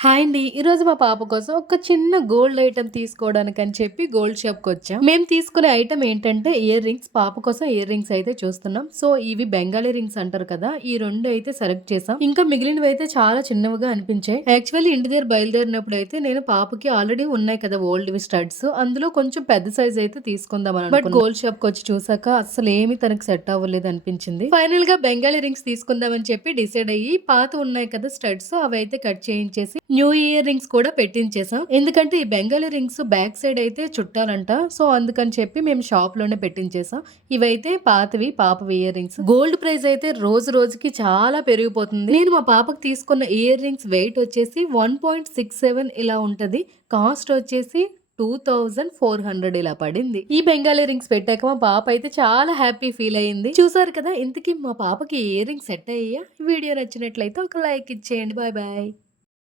Hi అండి. ఈరోజు మా పాప కోసం ఒక చిన్న గోల్డ్ ఐటెమ్ తీసుకోవడానికని చెప్పి గోల్డ్ షాప్‌కొచ్చాం. మేము తీసుకునే ఐటెమ్ ఏంటంటే ఇయర్ రింగ్స్. పాప కోసం ఇయర్ రింగ్స్ అయితే చూస్తున్నాం. సో, ఇవి బెంగాలీ రింగ్స్ అంటారు కదా! ఈ 2 అయితే సెలెక్ట్ చేసాం. ఇంకా మిగిలినవైతే చాలా చిన్నవిగా అనిపించాయి. యాక్చువల్లీ ఇంటి దగ్గర బయలుదేరినప్పుడైతే నేను పాపకి ఆల్రెడీ ఉన్నాయి కదా! ఓల్డ్‌వి స్టడ్స్. అందులో కొంచెం పెద్ద సైజ్ అయితే తీసుకుందాం అని అనుకున్నా. బట్ గోల్డ్ షాప్‌కొచ్చి చూసాక అస్సలేమి తనకి సెట్ అవ్వలేదు అనిపించింది. ఫైనల్‌గా బెంగాలీ రింగ్స్ తీసుకుందామని చెప్పి డిసైడ్ అయ్యి పాత ఉన్నాయి కదా! స్టడ్స్ అవైతే కట్ చేయించేసి న్యూ ఇయర్ రింగ్స్ కూడా పెట్టించేసాం. ఎందుకంటే ఈ బెంగాలీ రింగ్స్ బ్యాక్ సైడ్ అయితే చుట్టాలంట. సో అందుకని చెప్పి మేము షాప్ లోనే పెట్టించేసాం. ఇవైతే పాతవి పాపవి ఇయర్ రింగ్స్. గోల్డ్ ప్రైస్ అయితే రోజు రోజుకి చాలా పెరిగిపోతుంది. నేను మా పాపకి తీసుకున్న ఇయర్ రింగ్స్ వెయిట్ వచ్చేసి 1.67 ఇలా ఉంటది. కాస్ట్ వచ్చేసి 2400 ఇలా పడింది. ఈ బెంగాలీ రింగ్స్ పెట్టాక మా పాప అయితే చాలా హ్యాపీ ఫీల్ అయింది. చూసారు కదా, ఇంతకీ మా పాపకి ఇయర్ రింగ్స్ సెట్ అయ్యాయా? వీడియో నచ్చినట్లయితే ఒక లైక్ ఇచ్చేయండి. Bye bye.